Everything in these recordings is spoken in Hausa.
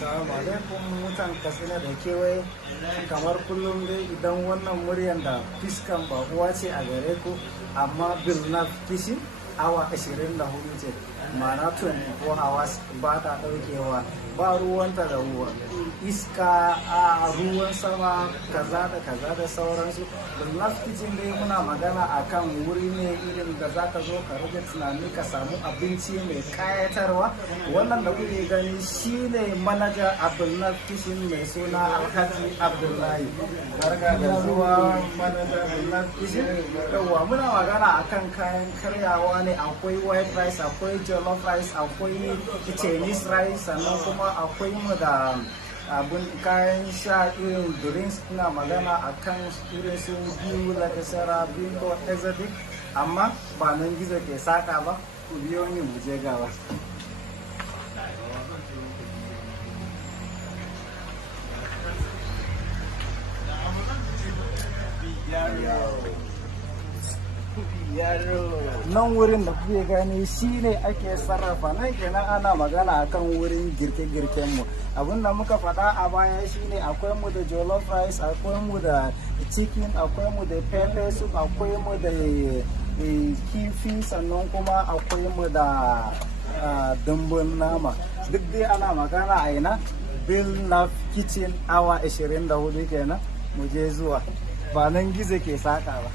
Assalamu alaikum mutan Katsina da kewaye, kamar kullum dai idan wannan muryan da fiskan bakuwa ce a gare ku, amma bilnaf kishi awa 24 ce, ma'ana 24 hours ba ta daukewa, ba ruwanta da ruwa iska a ruwan sama kaza da sauransu. bilnaf kitchen dai muna magana akan wuri ne irin da za ka zo ka rage tunani ka samu abinci mai kayatarwa. Wannan da kuke gani shine manaja a bilnaf kitchen mai suna Alhaji Abdullahi. Barka da zuwa manaja bilnaf kitchen. Yawwa muna magana akan kayan karyawa ne, akwai white rice, akwai jollof rice, akwai Chinese rice, sannan kuma akwai mu da abun kayan sha irin drinks. Ina magana akan irin su biyu lakasara bingo exotic, amma ba nan gizo ke saka ba, ku biyo ni mu je gaba. Yaro. Nan wurin da kuke gani shine ake sarrafa, nan kenan ana magana akan wurin girke-girken mu. Abinda muka faɗa a baya shine akwai mu da jollof rice, akwai mu da chicken, akwai mu da pepper soup, akwai mu da kifi, sannan kuma akwai mu da dambun nama. Duk dai ana magana a ina bilnaf kitchen awa 24 kenan. Mu je zuwa, ba nan gizo ke saka ba.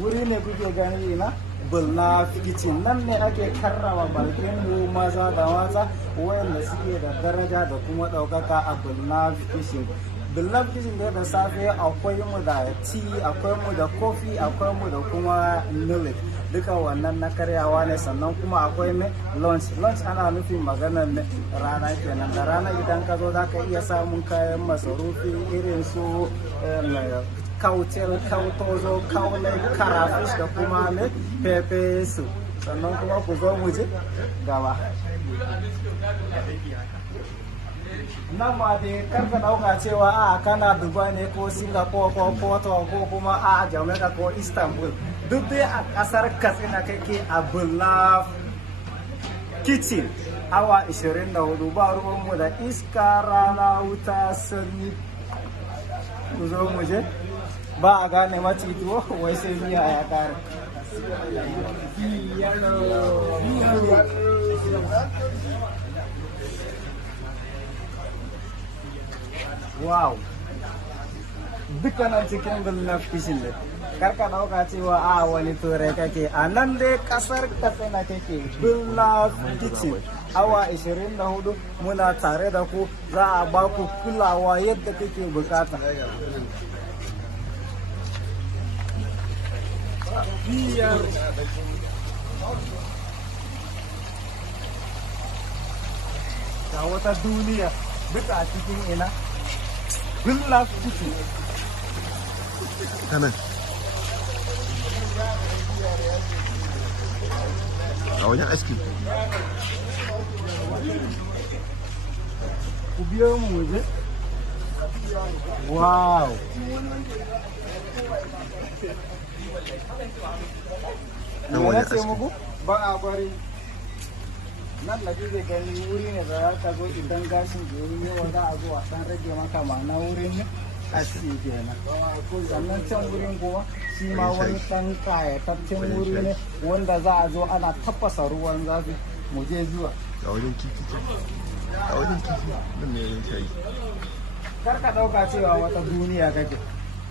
Wuri ne kuke gani na bilnaf kitchen, nan ne ake karrama bakin mu maza da mata wayanda suke da daraja da kuma ɗaukaka a bilnaf kitchen. bilnaf kitchen da safe akwai mu da tea, akwai mu da coffee, akwai mu da kuma milk, duka wannan na karyawa ne. Sannan kuma akwai lunch ana nufin maganar rana kenan. Da rana idan ka zo za ka iya samun kayan masarufi irin su kautel, kautozo, kaule, karafish da kuma pepe su. Sannan kuma ku zo mu je gaba. Nan ma dai karka dauka cewa a kana Dubai ne ko Singapore ko Porto ko kuma a Jamaica ko Istanbul, duk dai a kasar Katsina kake a bilnaf kitchen awa 24, ba ruwanmu da iska, rana, wuta, sanyi. Ku zo mu je, ba a gane macituwo wai sai miya ya kare. Wow, dukkanin cikin bilnaf kitchen ne. Karka dauka cewa a wani turai kake, a nan dai kasar Katsina kake. bilnaf kitchen awa 24 muna tare da ku, za a ba ku kulawa yadda kake bukata. Ga wata duniya duka a cikin ina bilnaf kitchen. Kanan a wajen aski. Ku biyo mu waje. Wow, na ce muku ba a bari. Nan da kike gani wuri ne da za ka zo idan gashin da yi yawa za a zo a san rage maka, ma'ana wurin ne aski kenan. Sannan can wurin kuma shi ma wani ɗan kayataccen wuri ne wanda za a zo ana tafasa ruwan zafi. Mu je zuwa a wajen kifi can, a wajen kifi nan ne wajen shayi. Kar ka ɗauka cewa wata duniya kake,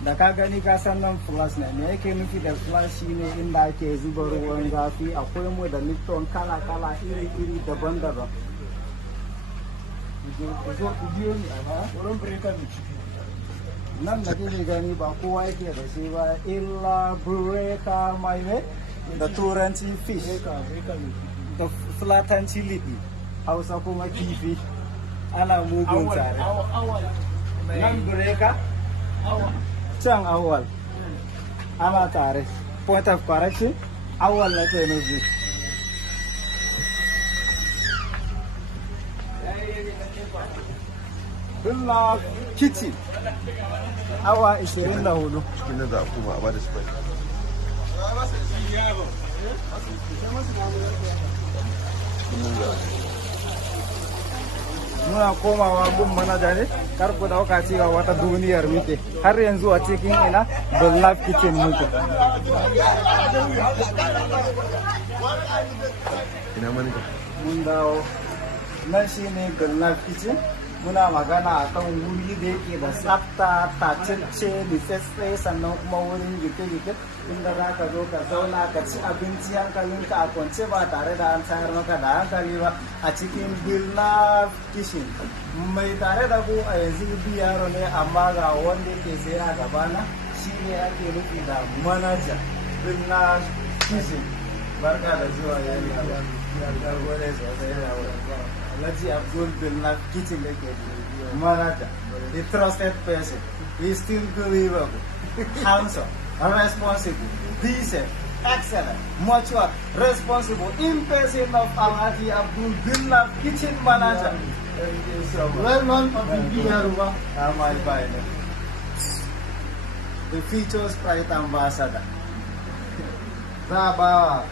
da ka gani ka san nan flash ne. Me yake nufi da flash? shine inda ake zuba ruwan zafi. Akwai mu da lipton kala iri daban-daban. Ku zo ku biyo ni a wurin breaker da ciki. Nan da kake gani ba kowa yake da shi ba illa breaker mai ne da turanci fish, da fulatanci liɗi, Hausa kuma kifi. Ana mugun tare. Nan breaker, can awal ana tare. Point of correction, awal na ke nufi. bilnaf kitchen awa 24. Cikin nan za a koma a bada su bai. muna komawa gun manaja ne kar ku dauka cewa wata duniyar muke har yanzu a cikin ina Bilnaf kitchen muke. ina manaja Mun dawo nan shine Bilnaf kitchen, muna magana akan wuri da yake da tsafta, tacece, nitsetse, sannan kuma wurin gike-gike inda za ka zo ka zauna ka ci abinci hankalinka a kwance ba tare da an tayar maka da hankali ba a cikin Bilnaf kitchen. Mai tare da ku a yanzu Yaro ne, amma ga wanda yake sai a gabana shi ne ake nufi da manaja Bilnaf kitchen. Barka da zuwa yayi ya gode sosai da wurin Alhaji Abdul Bilnaf kitchen da ke manaja, the trusted person, he is still believable, handsome, responsible, decent, excellent, mature, responsible, in person of Alhaji Abdul Bilnaf kitchen manager. Thank you so much. Well known for the Yaro. My partner, the features pride ambassador. Zaba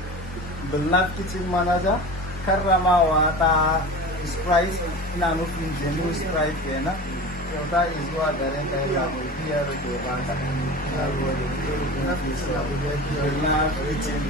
Bilnaf kitchen manager, karramawa ta Sprite, ina nufin genuine Sprite kenan. Kyauta zuwa garin da ya biyar ke baka. Na gode. Na fi so. Bilnaf kitchen.